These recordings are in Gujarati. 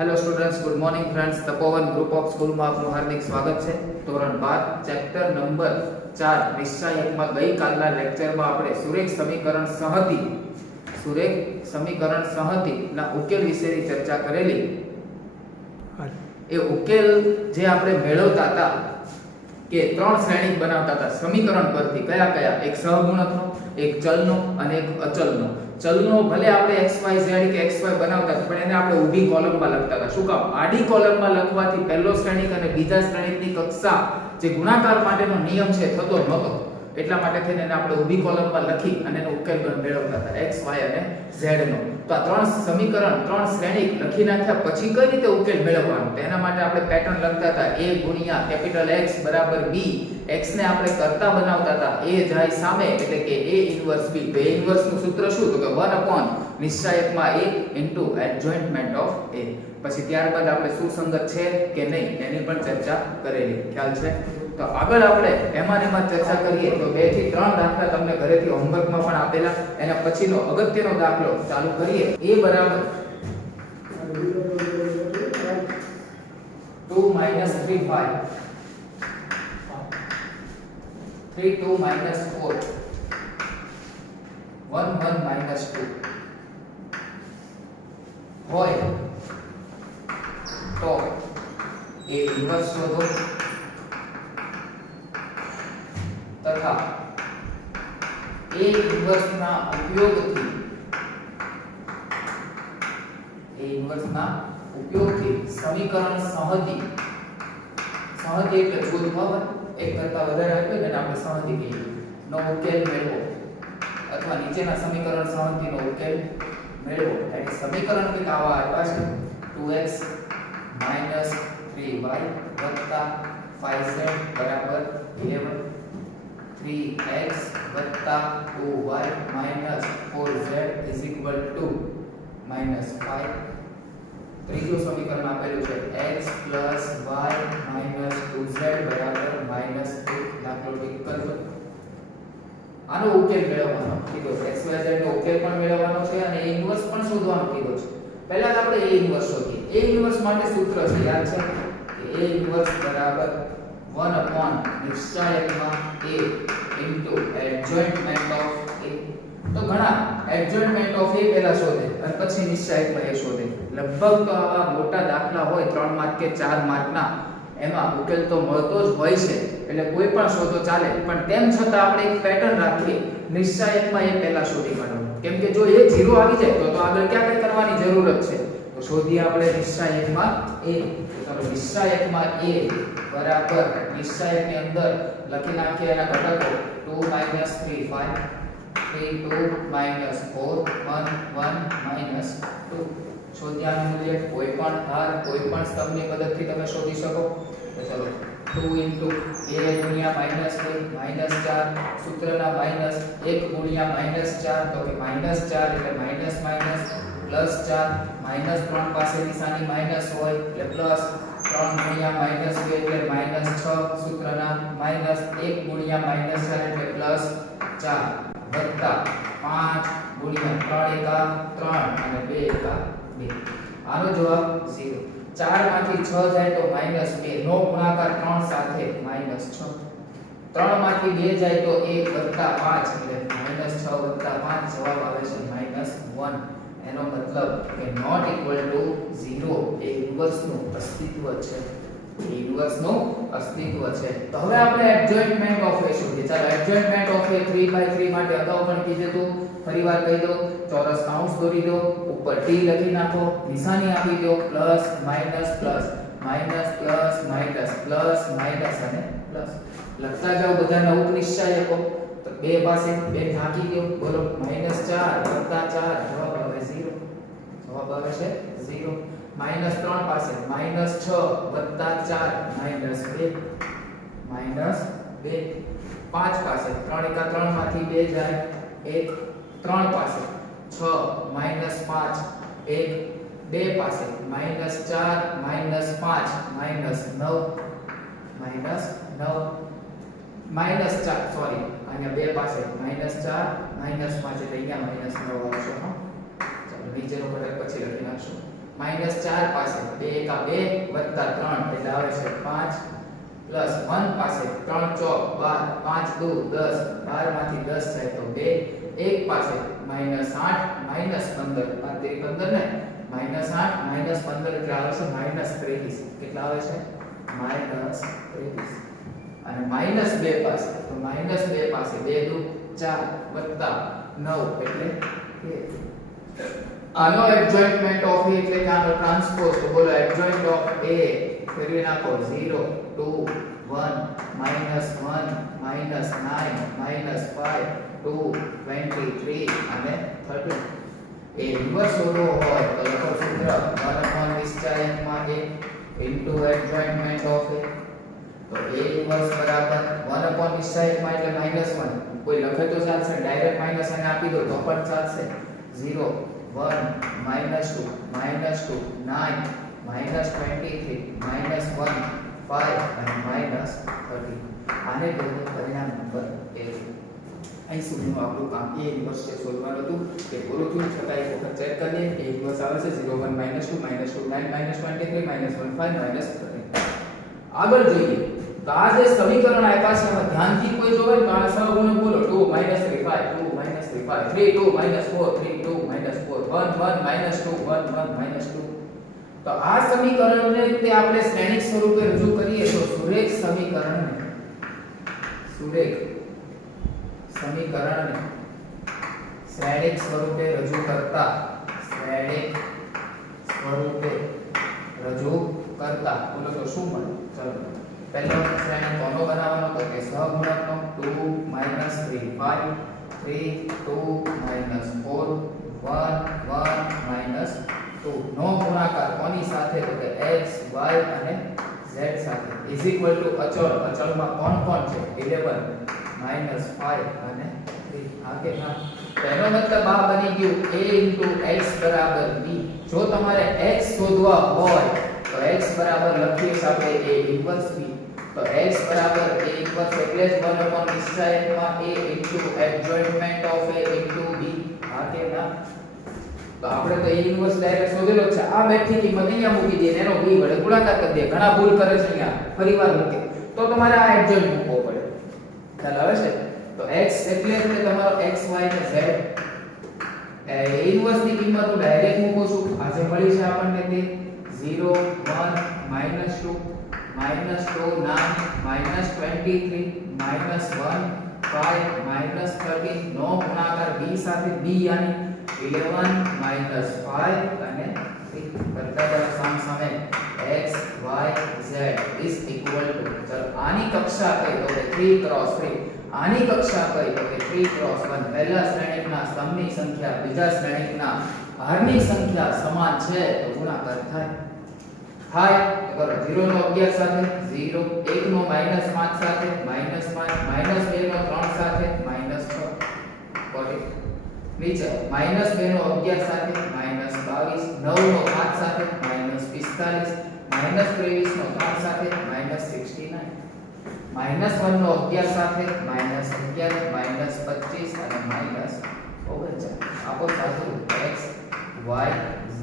Hello students, good morning friends. Tapovan group of સ્કૂલમાં આપનું હાર્દિક સ્વાગત છે. ધોરણ 12 ચેપ્ટર નંબર 4 વિષય 1 માં ગઈકાલના લેક્ચરમાં આપણે સુરેખ સમીકરણ સંહતિના ઉકેલ વિશેની ચર્ચા કરેલી. એ ઉકેલ જે આપણે મેળવતા હતા કે ત્રણ શ્રેણી બનાવતા હતા સમીકરણ પરથી, કયા કયા? એક સહગુણકનો, એક ચલનો અને એક અચલનો. ચલનો ભલે આપણે xy z કે xy બનાવતા હતા, પણ એને આપણે ઊભી કોલમમાં લખતા હતા. શું કામ? આડી કોલમમાં લખવાથી પહેલો શ્રેણિક અને બીજા શ્રેણિકની કક્ષા જે ગુણાકાર માટેનો નિયમ છે થતો નહોતો. એટલા માટે થઈને એને આપણે ઊભી કોલમમાં લખી અને એનો ઉકેલ મેળવતા હતા, x y અને z નો. તો આ ત્રણ સમીકરણ, ત્રણ શ્રેણિક લખી નાખ્યા પછી કઈ રીતે ઉકેલ મેળવવાનો? તો એના માટે આપણે પેટર્ન લખતા હતા. a ગુણ્યા કેપિટલ X બરાબર b. x ને આપણે કરતા બનાવતા હતા. a જાય સામે એટલે કે a ઇન્વર્સ b. તો a ઇન્વર્સ નું સૂત્ર શું? તો કે 1 નિશ્ચાયકમાં a ઇન્ટુ એડજોઇન્ટમેન્ટ ઓફ a. પછી ત્યારબાદ આપણે સુસંગત છે કે નહીં એની પણ ચર્ચા કરેલી, ખ્યાલ છે? તો આગળ આપણે એમાં ચર્ચા કરીએ તો 2 થી 3 દાખલા તમને ઘરેથી હોમવર્કમાં પણ આપેલા. એના પછીનો અગત્યનો દાખલો ચાલુ કરીએ. a બરાબર 2 - 3 5 3 2 - 4 1 1 - 2 હોય તો a ઇન્વર્સ શોધો તથા a ઇન્વર્સના ઉપયોગથી સમીકરણ સંહતિ એટલે શોધવા, એક કરતા વધારે આપે ને આપણે સંહતિ કહીએ, નો ઉકેલ મેળવો અથવા નીચેના સમીકરણ સંહતિનો ઉકેલ મેળવો. એટલે સમીકરણ કંઈક આવા આપ્યા છે: 2x - 3y 5z બરાબર 11, 3x + 2y - 4z = -5. ત્રીજું સમીકરણ આપેલું છે x + y - 2z બરાબર -1. દાખલો ઠીક કરજો. આનો ઉકેલ મેળવવાનો કીધો છે. x y z નો ઉકેલ પણ મેળવવાનો છે અને a ઇન્વર્સ પણ શોધવાનો કીધો છે. પહેલા આપણે a ઇન્વર્સ શોધીએ. a ઇન્વર્સ માટે સૂત્ર છે, યાદ છે કે a ઇન્વર્સ બરાબર 1 નિશ્ચાયકમાં a ઇન્ટુ એડજોઇન્ટમેન્ટ ઓફ a. તો ઘણા એડજોઇન્ટમેન્ટ ઓફ a પહેલા શોધે અને પછી નિશ્ચાયકમાં a શોધે. લગભગ તો આવા મોટા દાખલા હોય 3 માર્ક કે 4 માર્કના, એમાં ઉકેલ તો મળતો જ હોય છે, એટલે કોઈ પણ શોધો ચાલે. પણ તેમ છતાં આપણે એક પેટર્ન રાખીએ, નિશ્ચાયકમાં a પહેલા શોધી કાઢો. કેમ કે જો a 0 આવી જાય તો આગળ ક્યાં કઈ કરવાની જરૂર જ છે. તો શોધીએ આપણે નિશ્ચાયકમાં a. તો નિશ્ચાયકમાં a બરાબર નિશ્ચાયકની અંદર લખી નાખીએ એના ઘટકો 2 - 3 5 3 2 - 4 1 1 - 2. શોધ્યાનું મૂલ્ય કોઈ પણ ધાર, કોઈ પણ સ્તંભની મદદથી તમે શોધી શકો. તો ચલો 2 * a ગુણ્યા -2 -4 સૂત્રના માઈનસ 1 ગુણ્યા -4 તો કે -4 એટલે માઈનસ માઈનસ +4 -3 પાસે નિશાની માઈનસ હોય એટલે પ્લસ 3 ગુણ્યા -2 એટલે -6 સૂત્રના માઈનસ 1 ગુણ્યા -4 એટલે +4 વત્તા 5 ગુણ્યા 3 * 1 3 અને 2 * 2. આનો જવાબ 0. 4 માંથી 6 જાય તો -2. નો ગુણાકાર 3 સાથે -6. 3 માંથી 2 જાય તો 1 વત્તા 5 એટલે -6 વત્તા 5 જવાબ આવે છે -1. એનો મતલબ કે નોટ ઇક્વલ ટુ 0. એ ઇન્વર્સનું અસ્તિત્વ છે. તો હવે આપણે એડજોઇન્ટમેન્ટ ઓફ a શોધીએ. ચાલો એડજોઇન્ટમેન્ટ ઓફ a 3/3 માટે અગાઉ પણ કીધું હતું, ફરીવાર કહી દો. ચોરસ કૌંસ દોરી દો, ઉપર t લખી નાખો, નિશાની આપી દો, plus minus plus minus plus minus plus minus અને પ્લસ. લખતા જાઓ બધાના ઉપનિશ્ચાયકો. તો 2 પાસે 2 ઢાંકી દો, બોલો -4 + 4 જવાબ આવે 0. જવાબ આવે છે 0. -3 પાસે -6 + 4 -2 -2. 5 પાસે 3 * 3 માંથી 2 જાય 1. 3 પાસે 6 -5 1. 2 પાસે -4 -5 -9 સોરી અહીંયા 2 પાસે -4 -5 એટલે અહીંયા -9 આવશે. હા ચાલો નીચેનો ઘટક પછી લખી નાખશું. -4 પાસે 2 * 2 + 3 એટલે આવે છે 5 પ્લસ 1 પાસે 3 * 4 12 5 * 2 10 12 માંથી 10 જાય તો 2 1 પાસે -8 -15 આ 15 ને -8 -15 એટલે આવે છે -23 કેટલા આવે છે -23 અને -2 પાસે તો -2 પાસે 2 * 2 4 વત્તા 9 એટલે 2 આનો એડજોઇન્ટમેન્ટ ઓફ A એટલે કે આનો ટ્રાન્સપોઝ તો બોલો એડજોઇન્ટ ઓફ A ફેરવી નાખો 0 2 1 -1 -9 -5 2 23 અને 30 A ઇન્વર્સ શોધવો હોય તો લખો સૂત્ર 1 નિશ્ચાયકમાં A ઇન્ટુ એડજોઇન્ટમેન્ટ ઓફ A તો A ઇન્વર્સ બરાબર 1 નિશ્ચાયકમાં એટલે -1 કોઈ લખે તો ચાલશે ડાયરેક્ટ માઈનસ અને આપી દો તો પણ ચાલશે 0 1 -2 -2 9 -23 -1 5 અને -30 આને કહેવાય પરિણામ નંબર 1 અહીં સુધીનું આપણું કામ A ઇન્વર્સ છે શોધવાનું હતું તે પૂરું થયું છતાં એક વખત ચેક કરી લઈએ A ઇન્વર્સ આવે છે 0 1 -2 -2 9 -23 -1 5 -30 આગળ જોઈએ તો આ જે સમીકરણ આપ્યા છે એમાં ધ્યાનથી કોઈ જોવે તો આ સહગુણક બોલો 2 -3 5 2 -3 5 3 2 -4 3 2 -4 1 1 -2 1 1 -2 તો આ સમીકરણને તે આપણે શ્રેણિક સ્વરૂપે રજૂ કરીએ તો સુરેખ સમીકરણને શ્રેણિક સ્વરૂપે રજૂ કરતા બોલો તો શું મળે ચલો પહેલો શ્રેણિક કોનો બનાવવાનો તો કે સહગુણકનો 2 -3 5 3 2 -4 1 1 -2 નો ગુણાકાર કોની સાથે તો કે x y અને z સાથે ઇઝ ઇક્વલ ટુ અચળમાં કોણ છે 11 -5 અને 3 આ કે ના તેનો મતલબ આ બની ગયું a x b જો તમારે x શોધવા હોય તો x બરાબર લખીએ આપણે a ઇન્વર્સ b તો x બરાબર a ઇન્વર્સ એટલે જ 1 નિશ્ચાયકમાં a એડજોઇન્ટમેન્ટ ઓફ a b આ કે ના તો આપણે તો a ઇન્વર્સ ડાયરેક્ટ શોધેલો છે આ બેઠી કિંમત અહીંયા મૂકી દઈએ એનો b વડે ગુણાકાર કરી દઈએ ઘણા ભૂલ કરે છે અહીંયા ફરીવાર મૂકે તો તમારે આ એડજોઇન્ટ મૂકવો પડે ખ્યાલ આવે છે તો x એટલે તમારો x y અને z a ઇન્વર્સ ની કિંમત હું ડાયરેક્ટ મૂકું છું આજે મળી છે આપણને તે 0 1 -2 -2 9 -23 -1 5 -30 નો ગુણાકાર b સાથે b યાની 11 -5 અને 3 કરતા સામે x y z is equal to ચલો આની કક્ષા કઈ તો કે 3 × 3 આની કક્ષા કઈ તો કે 3 × 1 પહેલા શ્રેણિકના સ્તંભની સંખ્યા બીજા શ્રેણિકના હારની સંખ્યા સમાન છે તો ગુણાકાર થાય તો કરો 0 નો 11 સાથે 0 1 નો -5 સાથે -5 -2 નો 3 સાથે -6 કોટી નીચે -2 નો 11 સાથે -22 9 નો 5 સાથે -45 -23 નો 3 સાથે -69 -1 નો 11 સાથે -11 -25 અને -49 આપો સાચું x y z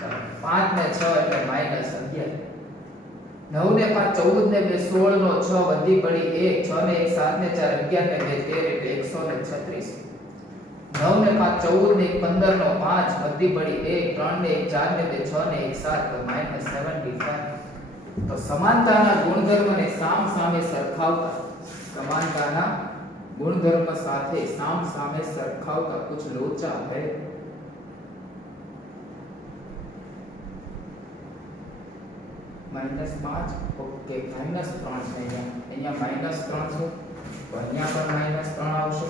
ચાલો 5 ને 6 એટલે -11 9 ને 5 14 ને 2 16 નો 6 વધી પડી 1 6 ને 1 7 ને 4 11 ને 2 13 એટલે 136 9 ને 5 14 ને 1 15 નો 5 વધી પડી 1 3 ને 1 4 ને 2 6 ને 1 7 તો -75 તો સમાનતાના ગુણધર્મને સામે સરખાવતા कुछ लोचा है -5 ઓકે -3 છે અહીંયા -3 છે તો અહીંયા પણ -3 આવશે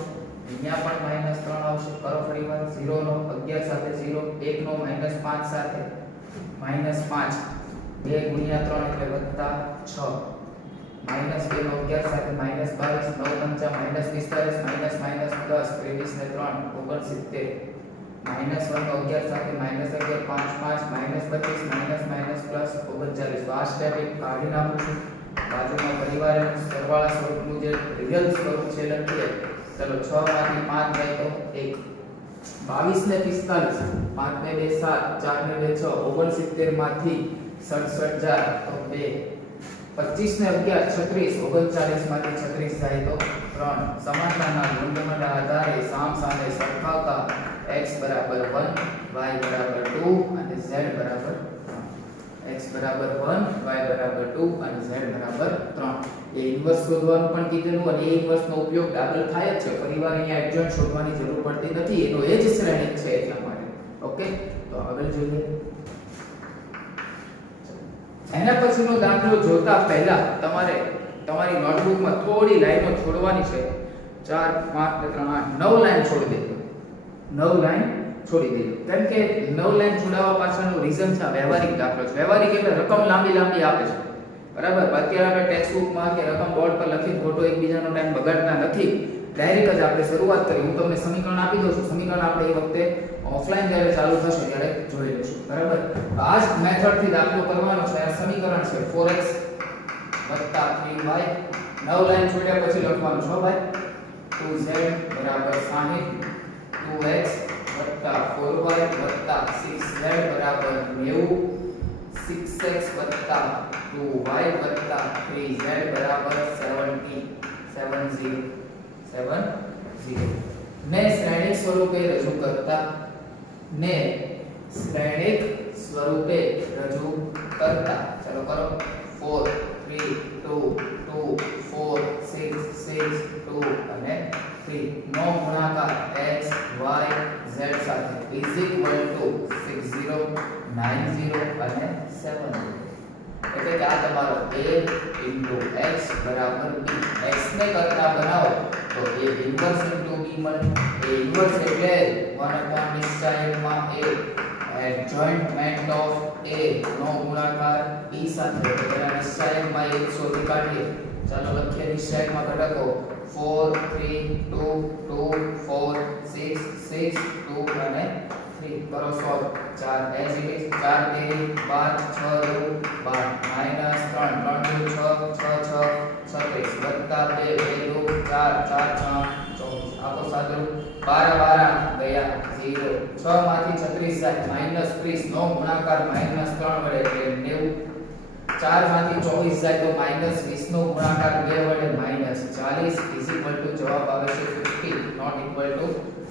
અહીંયા પણ -3 આવશે કરો ફરીવાર 0 નો 11 સાથે 0 1 નો -5 સાથે -5 2 × 3 એટલે વત્તા 6 -2 નો 11 સાથે -22 9 × 5 -45 પ્લસ 23 ને 3 69 -1 નો 11 સાથે -11 5 5 -25 પ્લસ 39 તો આ સ્ટેપ એક કાઢી નાખું છું બાજુમાં પરિવાર સરવાળા સ્વરૂપનું જે રિયલ સ્વરૂપ છે લખીએ ચલો 6 માંથી 5 જાય તો 1 22 ને 45 5 ને 2 7 4 ને 2 6 69 માંથી 67 જાય તો 2 25 ને 11 36 39 માંથી 36 જાય તો 3 સમાનતાના ગુણધર્મના આધારે સામસામે સરખાવતા x બરાબર 1 y બરાબર 2 અને z બરાબર 3 x બરાબર 1 y બરાબર 2 અને z બરાબર 3 એ ઇન્વર્સ શોધવાનું પણ કીધેલું અને એ ઇન્વર્સ નો ઉપયોગ આગળ થાય જ છે ફરીવાર અહીંયા એડજોઇન્ટ શોધવાની જરૂર પડતી નથી એનો એ જ શ્રેણિક છે એટલા માટે ઓકે તો આગળ જોઈએ એના પછીનો દાખલો જોતા પહેલા તમારે તમારી નોટબુકમાં થોડી લાઈનો છોડવાની છે 4 5 3 8 9 લાઈન છોડી દેજો 9 લાઈન છોડી દેજો કેમ કે 9 લાઈન છોડાવવા પાછળનું રીઝન છે વ્યવહારિક દાખલો છે વ્યવહારિક એટલે રકમ લાંબી આપે છે બરાબર અત્યારે આપણે ટેક્સ્ટ બુકમાં કે રકમ બોર્ડ પર લખીને ખોટો એકબીજાનો ટાઈમ બગાડતા નથી ડાયરેક્ટ જ આપણે શરૂઆત કરી હું તમને સમીકરણ આપી દઉં છું સમીકરણ આપણે એ વખતે ઓફલાઈન જ્યારે ચાલુ થશે ત્યારે જોઈ લઈશું બરાબર આ જ મેથડ થી દાખલો કરવાનો છે આ સમીકરણ છે 4x 3y 9 લાઈન છોડ્યા પછી લખવાનું છે ભાઈ 2z 60 2x 4y 6z 90 6x 2y 3z 70 ને શ્રેણિક સ્વરૂપે રજૂ કરતા ચાલો કરો 4 3 2 2 4 6 6 2 અને 3 નો ગુણાકાર x y z સાથે = 60 90 અને 70 એટલે કે આ તમારો a x બરાબર b x ને કરતા બનાવો તો a ઇન્વર્સ b મળે a ઇન્વર્સ એટલે 1 નિશ્ચયકમાં a એડજોઇન્ટમેન્ટ ઓફ a નો ગુણાકાર b સાથે પેલા નિશ્ચયકમાં a શોધી કાઢીએ ચાલો લખીએ નિશ્ચયકમાં ઘટકો 4 3 2 2 4 6 6 2 અને 3 કરો સોલ્વ 4 as it is 4 3 5 6 2 12 3 3 6 6 6 36 વત્તા 2 2 4 4 6 24 આપો સાદું 12 ગયા 0 6 માંથી 36 જાય -30 નો ગુણાકાર -3 વડે એટલે 90 4 માંથી 24 જાય તો -20 નો ગુણાકાર 2 વડે -40 જવાબ આવે છે 50 not equal to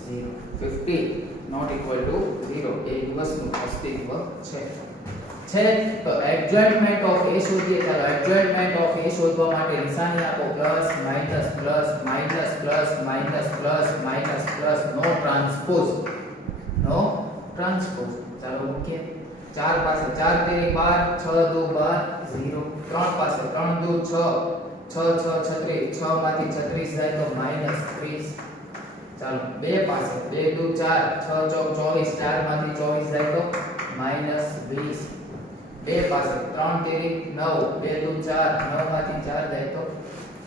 0 50 not equal to 0 A ઇન્વર્સનું અસ્તિત્વ છે તો એડજોઇન્ટમેન્ટ ઓફ a શોધીએ ચાલો એડજોઇન્ટમેન્ટ ઓફ a શોધવા માટે નિશાની આપો plus minus plus minus plus minus plus minus plus નો ટ્રાન્સપોઝ ચાલો મૂકીએ 4 પાસે 4 તેરી 12 6 2 12 0 3 પાસે 3 2 6 6 6 36 6 માંથી 36 જાય તો -30 ચાલો 2 પાસે 2 2 4 6 24 4 માંથી 24 જાય તો -20 2 પાસે 3 તેરી 9 2 2 4 9 માંથી 4 જાય તો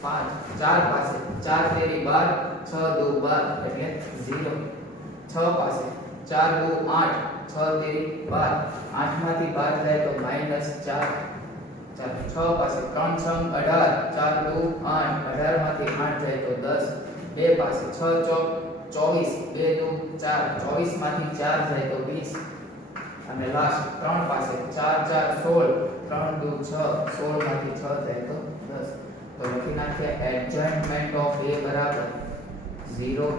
5 4 પાસે 4 તેરી 12 6 2 12 એટલે 0 6 પાસે 4 2 8 6 તેરી 12 8 માંથી 12 જાય તો -4 ચાલો 6 પાસે 3 6 18 4 2 8 18 માંથી 8 જાય તો 10 2 પાસે 6 ચોક 24 2 2 4 24 માંથી 4 જાય તો 20 અને લાસ્ટ 3 પાસે 4 4 16 3 2 6 16 માંથી 6 જાય તો 10 તો લખી નાખીએ એડજોઇન્ટમેન્ટ ઓફ a બરાબર 0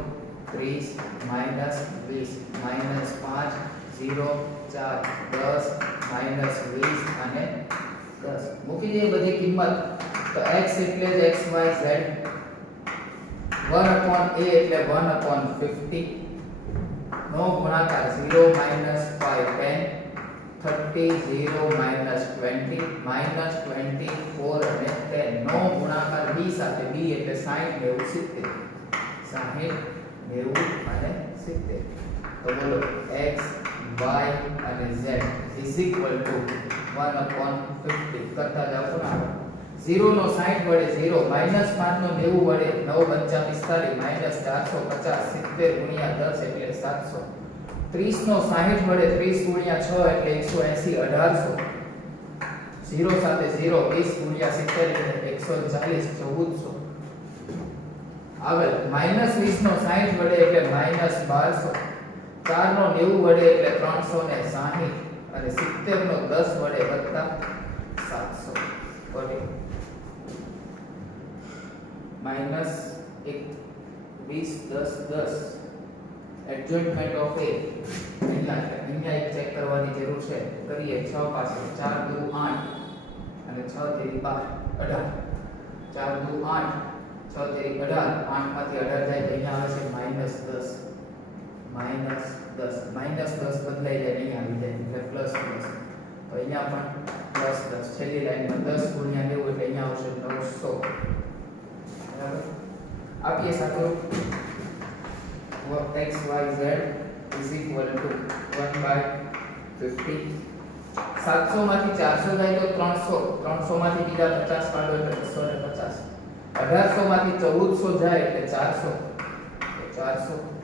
30 -20 -5 0 4 10 -20 અને 10 મૂકી દઈએ બધી કિંમત તો x એટલે જ x y z 1/a એટલે 1/50 નો ગુણાકાર 0 5 10 30 0 -20 -24 અને 10 નો ગુણાકાર b સાથે b એટલે 60 90 70 60 90 અને 70 તો બોલો x y અને z = 1/50 કરતા જાવ છો ના 0 નો 60 વડે 0 -5 નો 90 વડે 9 × 45 -450 70 × 10 એટલે 700 30 નો 60 વડે 30 × 6 એટલે 180 1800 0 સાથે 0 20 × 70 એટલે 140 1400 આગળ -20 નો 60 વડે એટલે -1200 4 નો 90 વડે એટલે 360 અને 70 નો 10 વડે વત્તા 700 40 માઈનસ 1 20 10 10 એડજસ્ટમેન્ટ ઓફ એ અહીંયા એક ચેક કરવાની જરૂર છે કરીએ 6 પાસે 4 2 8 અને 6 તેરી 12 18 4 2 8 6 તેરી 18 8 માંથી 18 જાય તો અહીંયા આવે છે -10 -10 બદલાઈ જાય અહીંયા આવી જાય એટલે પ્લસ તો અહીંયા પણ +10 છેલ્લી લાઈનમાં 10 ગુણ્યા 90 એટલે અહીંયા આવશે 900 બરાબર આપીએ સાચો x y z is equal to 1/50 700 માંથી 400 જાય તો 300 300 માંથી બીજા 50 કાઢો એટલે 250 1800 માંથી 1400 જાય એટલે 400 400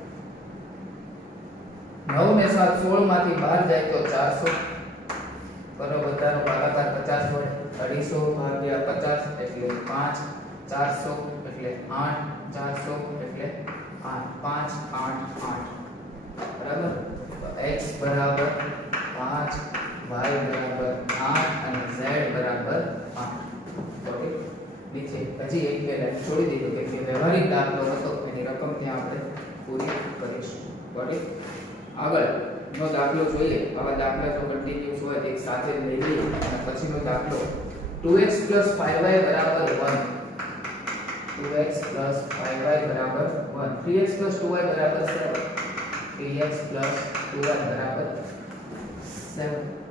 9 ને 7 16 માંથી 12 જાય તો 400 કરો બધાનો ભાગાકાર 50 વડે 250 ભાગ્યા 50 એટલે 5 400 એટલે 8 400 એટલે 8 5 8 8 બરાબર તો x બરાબર 5 y બરાબર 8 અને z બરાબર 8 ઓકે નીચે હજી એક બે લાઈન છોડી દીધું કે વ્યવહારિક દાખલો હતો એની રકમ ત્યાં આપણે પૂરી કરીશું ઓકે આગળ નો દાખલો જોઈએ આવા દાખલા જો કન્ટીન્યુઅસ હોય એક સાથે લઈ લઈએ અને પછીનો દાખલો 2x 5y 1 2x 5y 1 3x 2y 7 3x 2y 7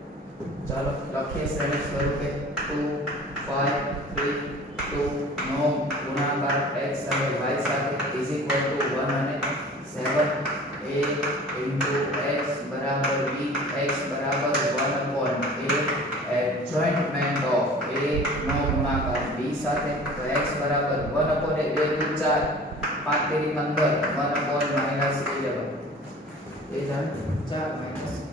ચાલો લખીએ શ્રેણિક સ્વરૂપે 2 5 3 2 નો ગુણાકાર x અને y સાથે ઇઝ ઇક્વલ ટુ 1 અને 7 a x બરાબર b x બરાબર 1 upon a એડજોઇન્ટમેન્ટ ઓફ a નો ગુણાકાર b સાથે તો x બરાબર 1 upon a 2 × 4 5 તેરી 15 1 upon -11 એ જાણ 4 15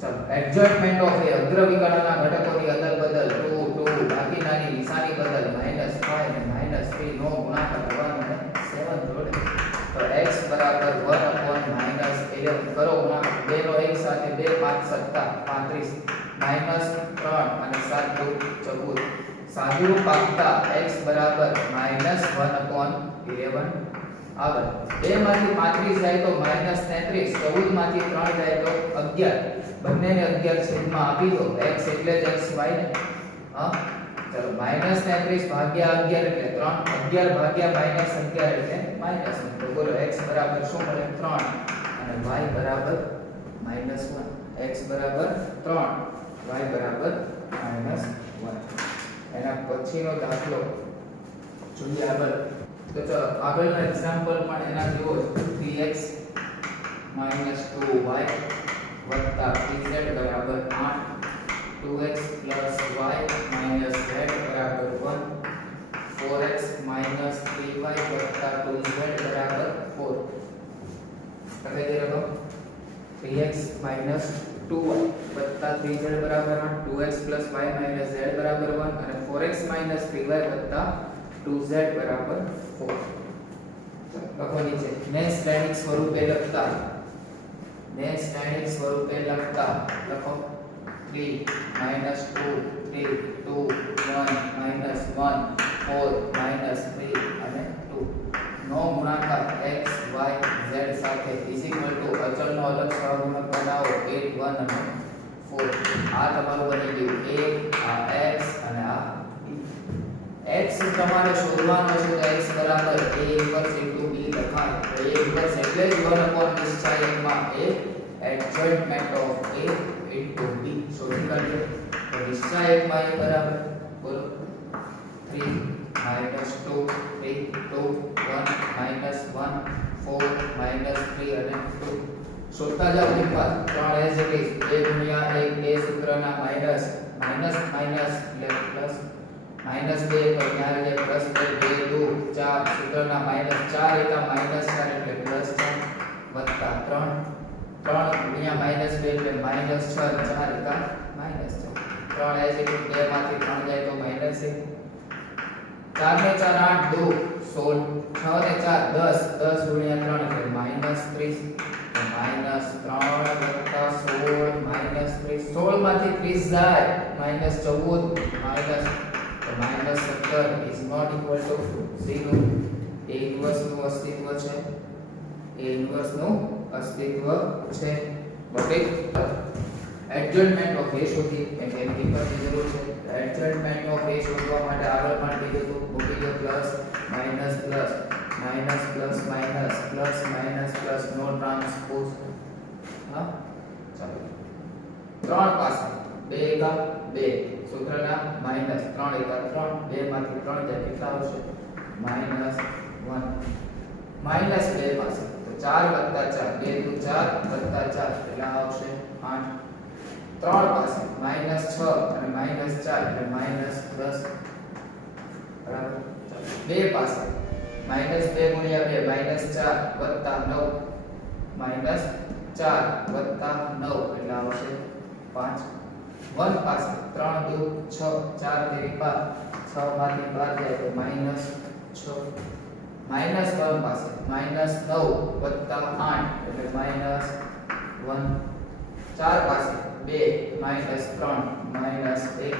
ચાલો એડજસ્ટમેન્ટ ઓફ એ અગ્ર વિકર્ણના ઘટકોની અદલ બદલ 2 2 બાકીનાની નિશાની બદલ -5 અને -3 નો ગુણાકાર 1 અને 7 જોડે તો x બરાબર 1 upon -11 કરો ગુણાકાર 2 નો એક સાથે 2 5 7 35 -3 અને 7 2 14 સાદુરૂપ આપતા x બરાબર -1 upon 11 આગળ 2 માંથી 35 જાય તો -33 14 માંથી 3 જાય તો 11 બંનેને 11 છેદમાં આપી દો x એટલે જ xy ને હા ચલો -33 ભાગ્યા 11 એટલે 3 11 ભાગ્યા -11 એટલે -1 તો બોલો x બરાબર શું મળે 3 અને y બરાબર -1 x બરાબર 3 y બરાબર -1 એના પછીનો દાખલો જોઈએ આગળ તો ચલો આગળનો એક્ઝામ્પલ પણ એના જેવો જ 3x 2y વત્તા 3z બરાબર 8 2x y z બરાબર 1 4x 3y વત્તા 2z બરાબર 4 હવે જે રકમ 3x 2y વત્તા 3z બરાબર 8 2x y z બરાબર 1 અને 4x 3y વત્તા 2z બરાબર 4 લખો નીચે ને શ્રેણિક સ્વરૂપે લખતા લખો 3 2 3 2 1 1 4 3 અને 2 નો ગુણાકાર x y z સાથે ઇઝ ઇક્વલ ટુ અચળનો અલગ સહગુણક બનાવો 8 1 અને 4 આ તમારું બની ગયું a આ x અને આ b x તમારે શોધવાનો છે તો x બરાબર a ઇન્વર્સ * b લખાય તો a ઇન્વર્સ એટલે જ 1 upon નિશ્ચાયકમાં a adjustment of a * b શોધી કાઢીએ તો નિશ્ચાયકમાં a બરાબર બોલો 3 -2 3 2 1 -1 4 -3 અને 2 શોધતા જાઓ એક વાત 3 એઝ ઇટ ઇઝ a ગુણ્યા 1 a સૂત્રના માઈનસ એટલે પ્લસ -2 તો ત્યાં રહે +2 2 4 સૂત્રના -4 એકા -4 એટલે +4 વત્તા 3 3 ગુણ્યા -2 એટલે -6 4 એકા -6 3 એઝ ઇટ ઇઝ 2 માંથી 3 જાય તો -1 4 ને 4 8 2 16 6 ને 4 10 10 ગુણ્યા 3 એટલે -3 તો માઈનસ 3 વત્તા 16 માઈનસ 30, 16 માંથી 30 જાય માઈનસ 14 માઈનસ, તો minus 17 is not equal to 0. A inverse નું અસ્તિત્વ છે, એ ઇન્વર્સ નું અસ્તિત્વ છે. બરાબર. એડજસ્ટમેન્ટ ઓફ એ શોધી એમ પેપરની જરૂર છે. એડજસ્ટમેન્ટ ઓફ એ શોધવા માટે આગળ પણ કીધું હતું, મૂકી દો plus minus plus minus plus minus plus minus plus નો ટ્રાન્સપોઝ. હા ચાલો 3 પાસે 2 એકા 2 સૂત્રના માઈનસ 3 એકા 3, 2 માંથી 3 જાય કેટલા આવશે માઈનસ 1. માઈનસ 2 પાસે તો 4 વત્તા 4 2 દુ 4 વત્તા 4 કેટલા આવશે 8. 3 પાસે માઈનસ 6 અને માઈનસ 4 એટલે માઈનસ 10. બરાબર. 2 પાસે માઈનસ 2 ગુણ્યા 2 માઈનસ 4 વત્તા 9 માઈનસ 4 વત્તા 9 એટલે આવશે 5. 1 પાસે 3 દુ 6 4 તેરી 12, 6 માંથી 12 જાય તો માઈનસ 6. માઈનસ 1 પાસે માઈનસ 9 વત્તા 8 એટલે માઈનસ 1. 4 પાસે 2 માઈનસ 3 માઈનસ 1,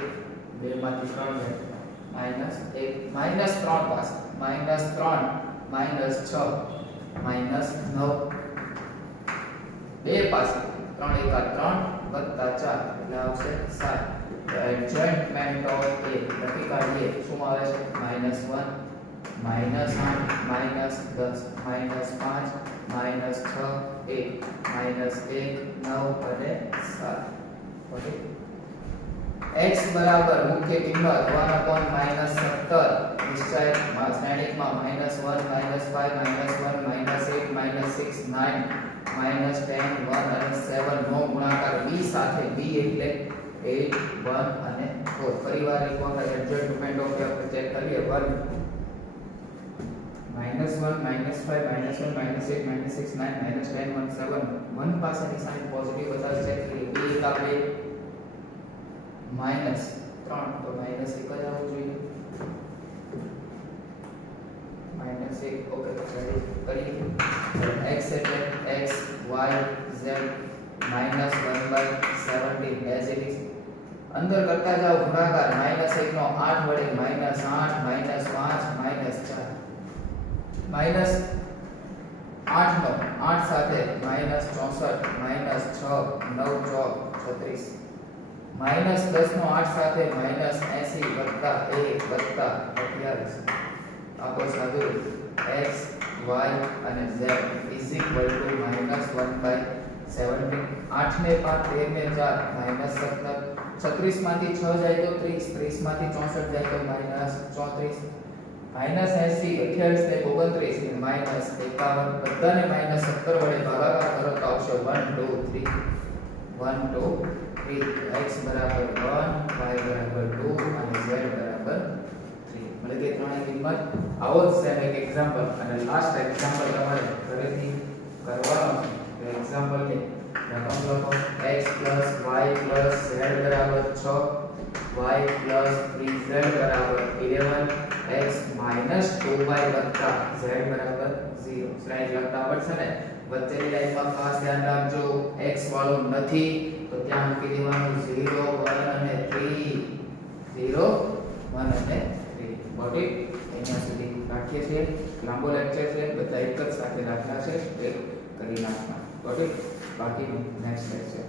2 માંથી 3 જાય માઈનસ 1. માઈનસ 3 પાસે માઈનસ 3 માઈનસ 6 માઈનસ 9. 2 પાસે 3 એકા 3 વત્તા 4 એટલે આવશે 7. એડજસ્ટમેન્ટ ઓફ એ લખી કાઢીએ શું આવે છે minus 1 minus 8 minus 10 minus 5 minus 6 1 minus 1 9 અને 7. ઓકે. x બરાબર મુખ્ય કિંમત 1 upon માઈનસ 17 નિશ્ચય શ્રેણિકમાં minus 1 minus 5 minus 1 minus 8 minus 6 9 minus 10 1 અને 7 નો ગુણાકાર b સાથે, b એટલે 8 1 અને 4. ફરીવાર એક વખત એડજસ્ટમેન્ટ ઓફ આપણે ચેક કરીએ. 1 minus 1 minus 5 minus 1 minus 8 minus 6 9 minus 10 1 7 1 પાસેની સાઇન પોઝિટિવ બતાવે છે કે 2 એકા 2 માઈનસ 3 તો માઈનસ 1 જ આવવું જોઈએ. માઈનસ 1 ઓકે કરીએ. x એટલે x y z minus 1/17 as it is. અંદર કરતા જાઓ ગુણાકાર માઈનસ 1 નો 8 વડે માઈનસ 8 માઈનસ 5 માઈનસ 4 માઈનસ 8 નો 8 સાથે માઈનસ 64 માઈનસ 6 9 ચોક 36 માઈનસ 10 નો 8 સાથે માઈનસ 80 વત્તા 1 વત્તા 28. આપો સાદુ x y અને z is equal to minus 1/17. 8 ને 5 13 ને 4 માઈનસ 17. 36 માંથી 6 જાય તો 30, 30 માંથી 64 જાય તો માઈનસ 34. માઈનસ 80 28 ને 29 ને માઈનસ 51 બધાને માઈનસ 17 વડે ભાગાકાર કરો તો આવશે 1 2 3 1 2 3. x બરાબર 1 y બરાબર 2 અને z બરાબર 3. એટલે કે ત્રણેય કિંમત આવો જ સેમ એક એક્ઝામ્પલ અને લાસ્ટ એક્ઝામ્પલ તમારે ઘરેથી કરવાનો છે. એક્ઝામ્પલ કે રકમ લખો x y z બરાબર 6 y 3z બરાબર 11 x minus 2y વત્તા z બરાબર 0. સ્લાઇડ લખતા આવડશે ને. વચ્ચેની લાઈનમાં ખાસ ધ્યાન રાખજો x વાળું નથી તો ત્યાં મૂકી દેવાનું 0 1 અને 3 0 1 અને 3. ઓકે અહીંયા સુધી રાખીએ છીએ. લાંબો લેક્ચર છે, બધા એક જ સાથે દાખલા છે, એ કરી નાખવા. ઓકે બાકીનું નેક્સ્ટ લેક્ચર